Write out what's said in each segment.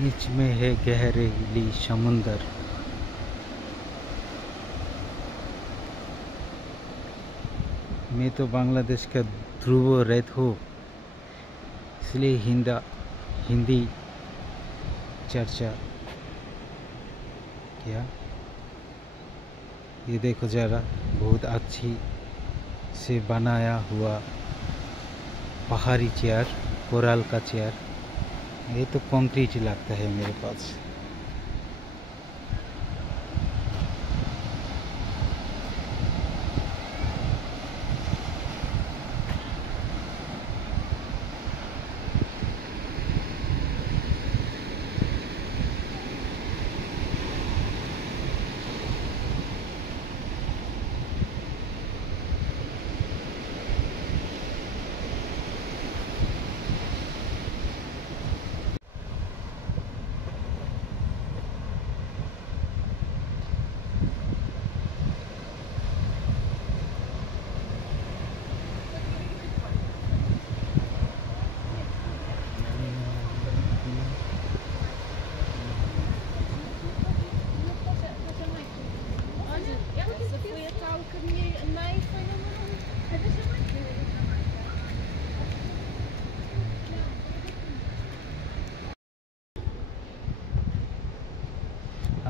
बीच में है गहरीली समुंदर। मैं तो बांग्लादेश का ध्रुव रेत हूँ, इसलिए हिंदी चर्चा किया। ये देखो जरा, बहुत अच्छी से बनाया हुआ पहाड़ी चेयर, कोराल का चेयर। ये तो कंक्रीट ही लगता है मेरे पास।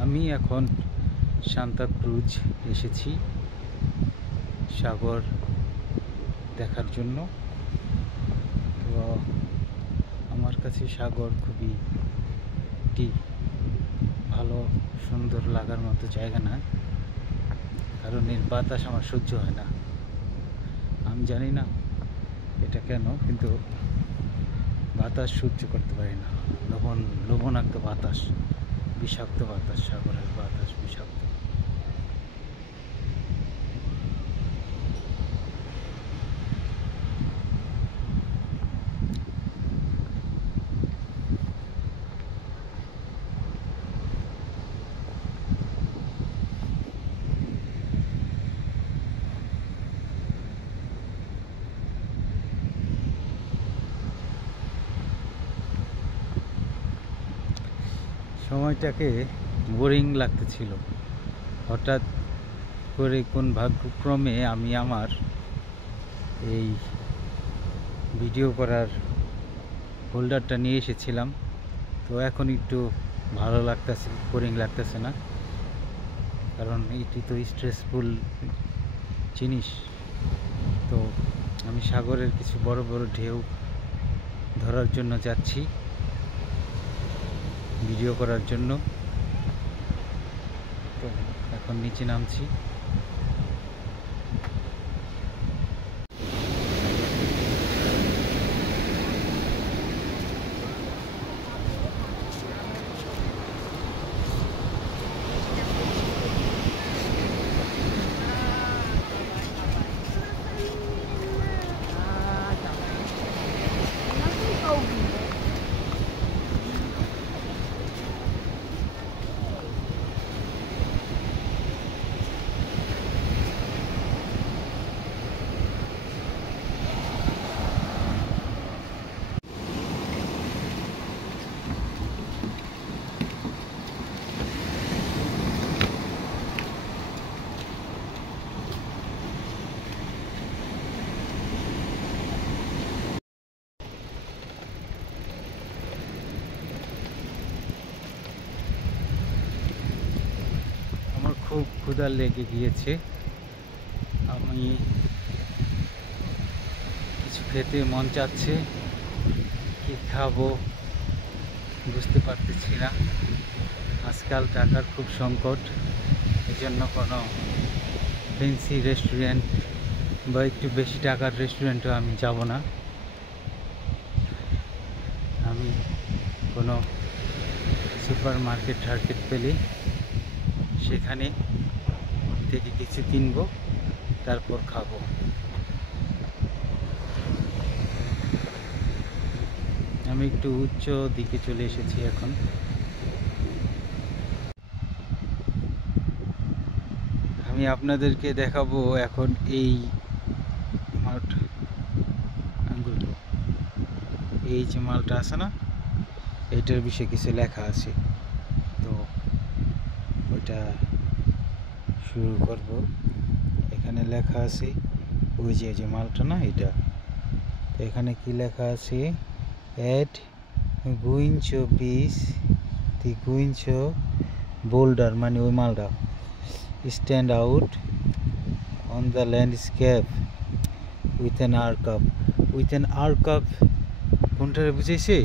আমি এখন সান্তাক্রুজ এসেছি সাগর দেখার জন্য। তো আমার কাছে সাগর খুবই একটি ভালো সুন্দর লাগার মতো জায়গা না, কারণ এর বাতাস আমার সহ্য হয় না। আমি জানি না এটা কেন, কিন্তু বাতাস সহ্য করতে পারি না। লবণাক্ত বাতাস, বিষাক্ত বাতাস, সাগরের বাতাস বিষাক্ত। সময়টাকে বোরিং লাগতেছিল। হঠাৎ করে কোন ভাগ্যক্রমে আমি আমার এই ভিডিও করার হোল্ডারটা নিয়ে এসেছিলাম। তো এখন একটু ভালো লাগতেছে, বোরিং লাগতেছে না, কারণ এটি তো স্ট্রেসফুল জিনিস। তো আমি সাগরের কিছু বড় বড় ঢেউ ধরার জন্য যাচ্ছি, ভিডিও করার জন্য। তো এখন নিচে নামছি। খুব ক্ষুধা লেগে গিয়েছে, আমি কিছু খেতে মন চাচ্ছে। কি খাবো বুঝতে পারতেছি না। আজকাল টাকার খুব সংকট, এজন্য কোনো ফ্যান্সি রেস্টুরেন্ট বা একটু বেশি টাকার রেস্টুরেন্টও আমি যাব না। আমি কোনো সুপার মার্কেট পেলে সেখানে থেকে কিছু কিনবো, তারপর খাবো। আমি একটু উচ্চ দিকে চলে এসেছি এখন। আমি আপনাদেরকে দেখাবো এখন এই এই যে মালটা আছে না, এইটার বিষয়ে কিছু লেখা আছে, তো ওইটা শুরু করব। এখানে লেখা আছে ওই যে মালটা না, এটা তো এখানে কি লেখা আছে, এট গুইনচো বিচ দি গুইনচো বোল্ডার, মানে ওই মালটা stand out on the landscape with an outcrop. With an outcrop কোনটারে বুঝেছে?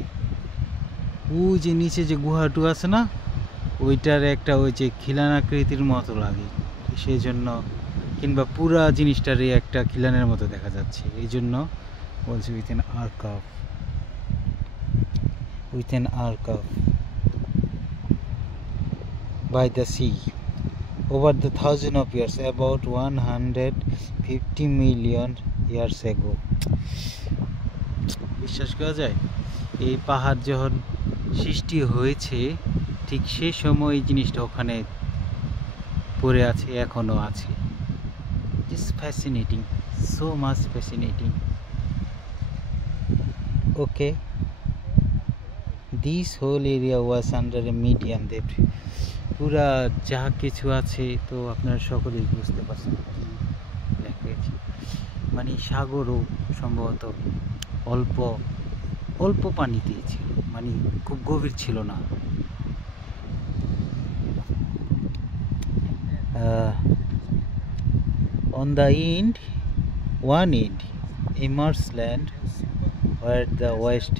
ওই যে নিচে যে গুহাটু আছে না, ওইটার একটা ওই যে খিলান আকৃতির মতো লাগে, সেই জন্য, কিংবা পুরা জিনিসটারই একটা খিলানের মতো দেখা যাচ্ছে, এই জন্য বলছে with an outcrop. With an outcrop by the sea over the thousand of years, about 150 million years ago. বিশ্বাস করা যায়? এই পাহাড় যখন সৃষ্টি হয়েছে ঠিক সেই সময় এই জিনিসটা ওখানে পড়ে আছে, এখনো আছে। It's fascinating, so much fascinating. Okay, this whole area was under a medium depth. পুরা যা কিছু আছে তো আপনারা সকলেই বুঝতে পারছেন কি লেখেছি, মানে সাগরও সম্ভবত অল্প অল্প পানিতেই ছিল, মানে খুব গভীর ছিল না। On the end, one end, immersed land, where the west,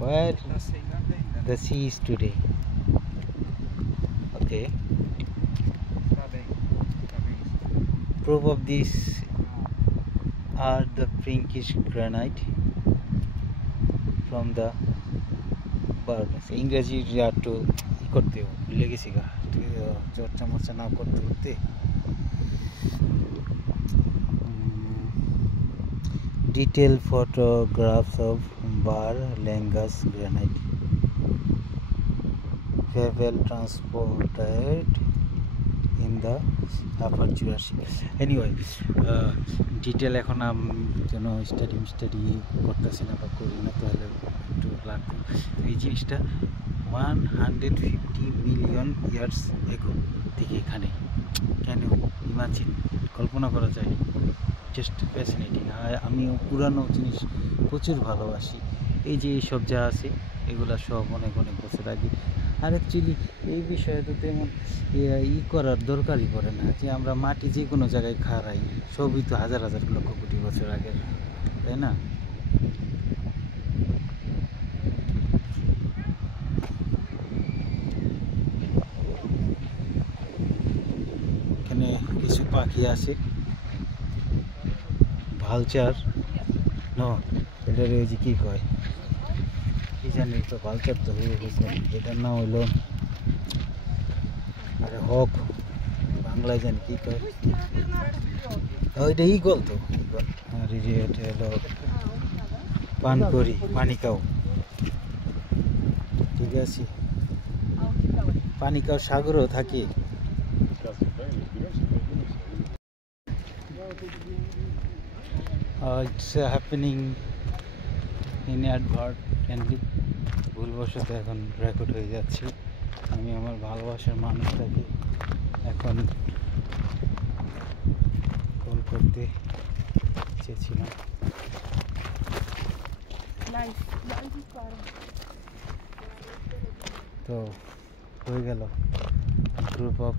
where the sea is today. Okay. Proof of this are the pinkish granite from the Barbados. ইংরেজি একটু করতে ভুলে গেছি গা, চর্চা মর্চা না করতে করতে। Detailed photographs of Bar Langas granite, Favel transported in the upper Jurassic. Anyway, detail এখন যেন স্টাডি করতেছি না বা করি না, তাহলে একটু লাগবে। এই জিনিসটা 150 মিলিয়ন ইয়ার্স এগো থেকে এখানে, কেন ইমাজিন, কল্পনা করা যায়? Just fascinating. আর আমিও পুরানো জিনিস প্রচুর ভালোবাসি। এই যে এইসব যা আছে এগুলা সব অনেক অনেক বছর আগে। আর অ্যাকচুয়ালি এই বিষয়ে তো তেমন করার দরকারই পড়ে না, যে আমরা মাটি যে কোনো জায়গায় খাড়াই, সবই তো হাজার হাজার লক্ষ কোটি বছর আগের, তাই না? এখানে কিছু পাখি আছে, ভালচার ন, এটার ওই যে কী কয় কি জানি, তো ভালচার তো হয়ে গেছে, এটার নাম হইলো আরে হক, বাংলায় জানি কী কয়, ওইটা ইগল, তো ইগল। আর এই যে এটা হলো পানকড়ি, পানিকাও, ঠিক আছে। পানিকাও সাগরও থাকে। It's happening inadvertently, ভুলবশত এখন রেকর্ড হয়ে যাচ্ছে। আমি আমার ভালোবাসার মানুষটাকে এখন কল করতে চেয়েছিলাম। তো হয়ে গেল, group of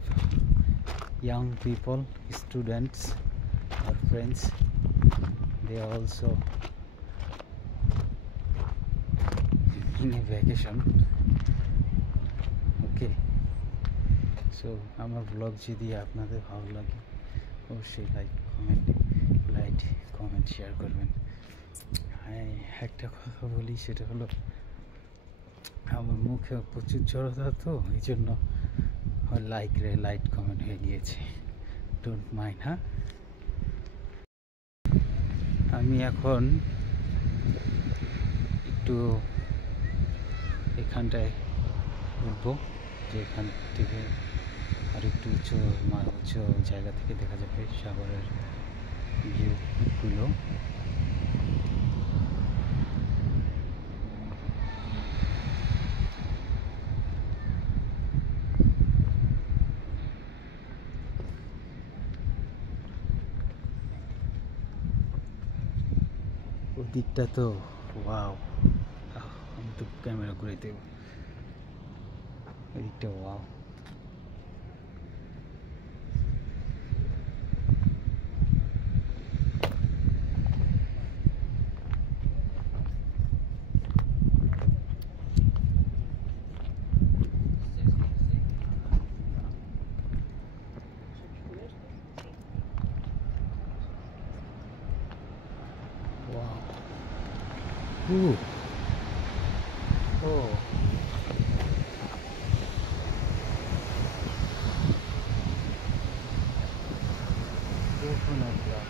young people, students or friends, they are also in a vacation. Okay, so আমার ব্লগ যদি আপনাদের ভালো লাগে অবশ্যই লাইক কমেন্ট শেয়ার করবেন। হ্যাঁ, একটা কথা বলি, সেটা হলো আমার মুখে প্রচুর জড়তা, তো এই জন্য লাইট কমেন্ট হয়ে গিয়েছে, ডোন্ট মাইন্ড। হ্যাঁ, আমি এখন একটু এখানটায় উঠবো, যে এখান থেকে আর একটু উঁচু জায়গা থেকে দেখা যাবে সাগরের ভিউগুলো। দিকটা তো ওয়াও, আমি তো ক্যামেরা করে দেব, এদিকটা ওয়াও। Wow. Oh. দেখুন আপনারা,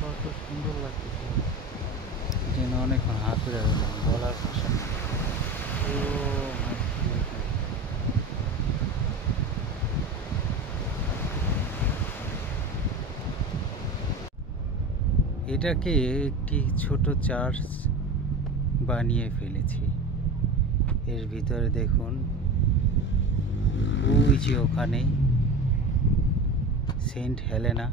কত সুন্দর লাগতেছে, যেন অনেকক্ষণ হাত ধরে বলার ভাষা নেই। ও এটাকে একটি ছোট চার্চ বানিয়ে ফেলেছে। এর ভিতরে দেখুন, ওই যে ওখানে সেন্ট হেলেনা,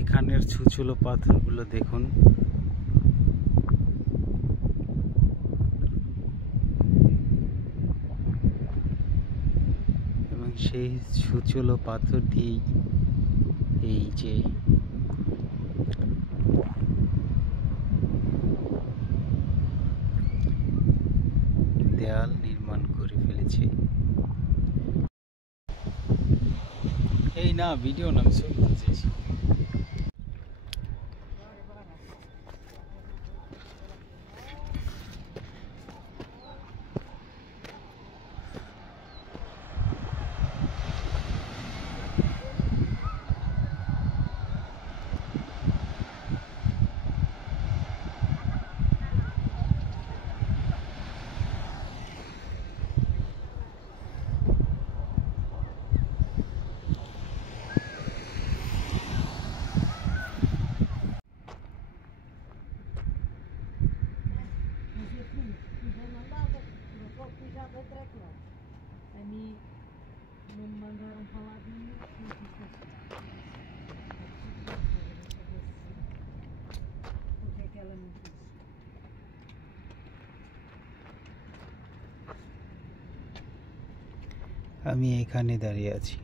এখানের ছুচুলো পাথরগুলো দেখুন, এবং সেই ছুচুলো পাথর দিয়েই এই যে দেয়াল নির্মাণ করে ফেলেছে। এই না, ভিডিও না, আমি ছবি তুলতে চাইছি। A mim não me mandaram falar de mim, não quis porque é que ela não quis. আমি এখানে দাঁড়িয়ে আছি।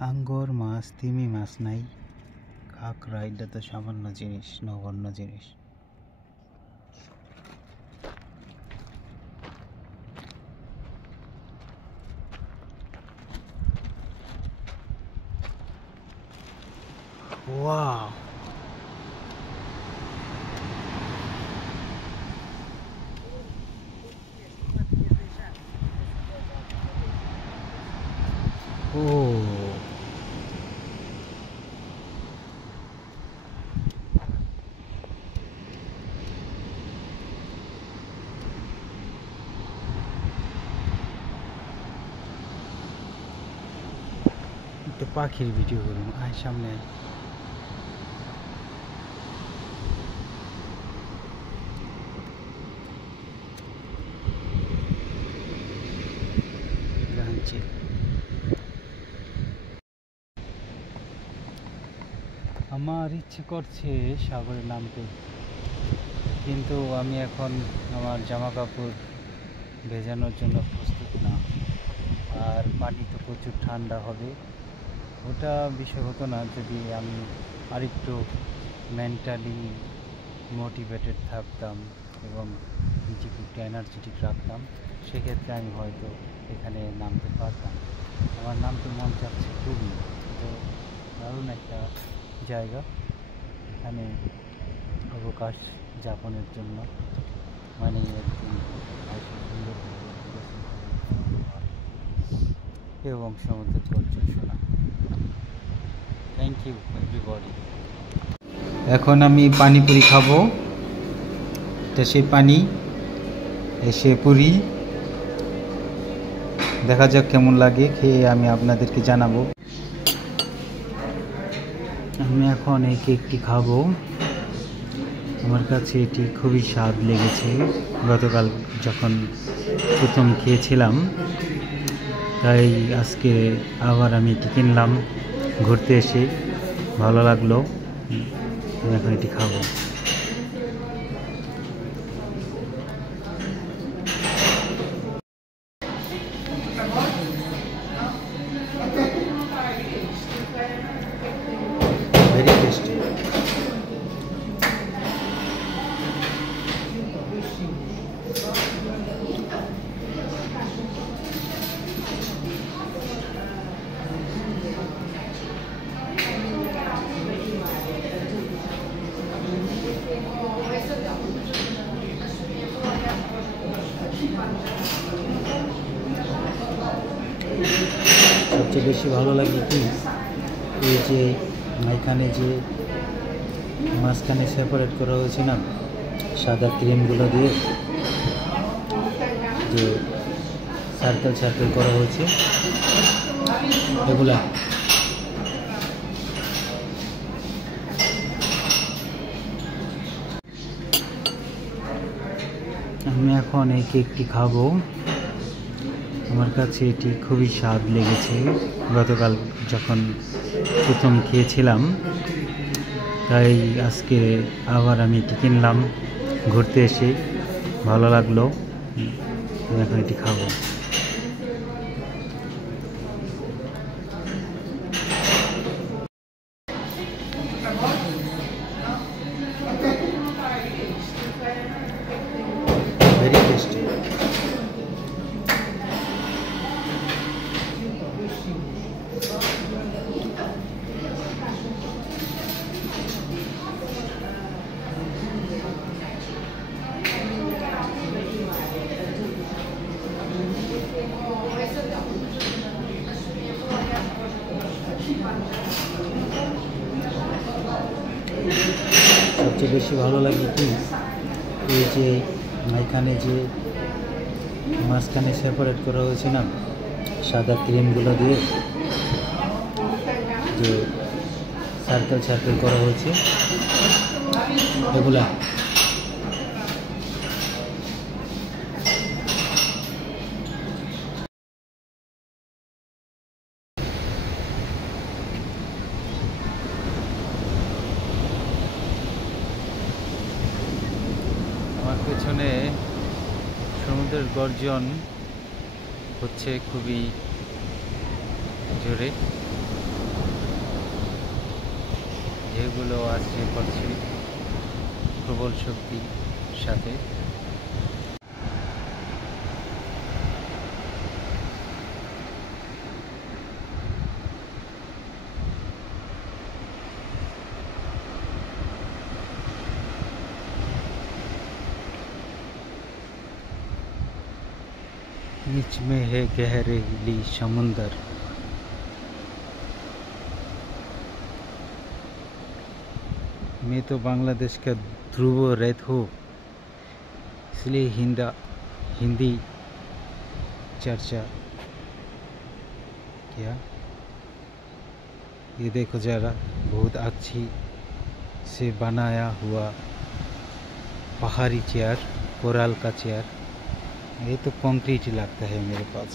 হাঙ্গর মাছ, তিমি মাছ নাই, কাঁকড়া, এটা তো সামান্য জিনিস, নগণ্য জিনিস। ওয়াও, ও একটা পাখির ভিডিও করুন, আয় সামনে আয়। আমার ইচ্ছে করছে সাগরে নামতে, কিন্তু আমি এখন আমার জামা কাপড় ভেজানোর জন্য প্রস্তুত না, আর পানি তো প্রচুর ঠান্ডা হবে। ওটা বিষয় হতো না যদি আমি আরেকটু মেন্টালি মোটিভেটেড থাকতাম এবং নিজেকে একটু এনার্জেটিক রাখতাম, সেক্ষেত্রে আমি হয়তো এখানে নামতে পারতাম। আমার নামতে মন চাচ্ছে খুবই। তো দারুণ একটা জায়গা, এখানে অবকাশ যাপনের জন্য, মানে একদম সুন্দর এবং সমুদ্রের গর্জন শোনা। Thank you everybody. এখন আমি পানিপুরি খাবো। এটা সে পানি, সে পুরি। দেখা যাক কেমন লাগে, খেয়ে আমি আপনাদেরকে জানাবো। আমি এখন এই কেকটি খাবো। আমার কাছে এটি খুবই স্বাদ লেগেছে। গতকাল যখন প্রথম খেয়েছিলাম, তাই আজকে আবার আমি এটি কিনলাম। ঘুরতে এসে ভালো লাগলো, আমি এখন এটি খাবো। Very tasty. সবচেয়ে বেশি ভালো লাগে কি, এই যে এখানে যে মাঝখানে সেপারেট করা হয়েছে না সাদা ক্রিমগুলো দিয়ে, যে সার্কেল সার্কেল করা হয়েছে, এগুলা আমি এখন এই কেকটি খাবো। আমার কাছে এটি খুবই স্বাদ লেগেছে। গতকাল যখন প্রথম খেয়েছিলাম, তাই আজকে আবার আমি এটি কিনলাম। ঘুরতে এসে ভালো লাগলো, আমি এখন এটি খাবো। Very tasty. সবচেয়ে বেশি ভালো লাগে কি, এই যে এখানে যে মাঝখানে সেপারেট করা হয়েছে না সাদা ক্রিমগুলো দিয়ে, যে সার্কেল সার্কেল করা হয়েছে, এগুলা আমার পেছনে সমুদ্রের গর্জন হচ্ছে খুবই জোরে, যেগুলো আসছে পড়ছে প্রবল শক্তির সাথে। बीच में है गहरीली समुंदर, मैं तो बांग्लादेश का ध्रुव रेत हूँ, इसलिए हिंदी चर्चा किया। ये देखो जरा, बहुत अच्छी से बनाया हुआ पहाड़ी चेयर, कोराल का चेयर। ये तो कंक्रीट ही लगता है मेरे पास।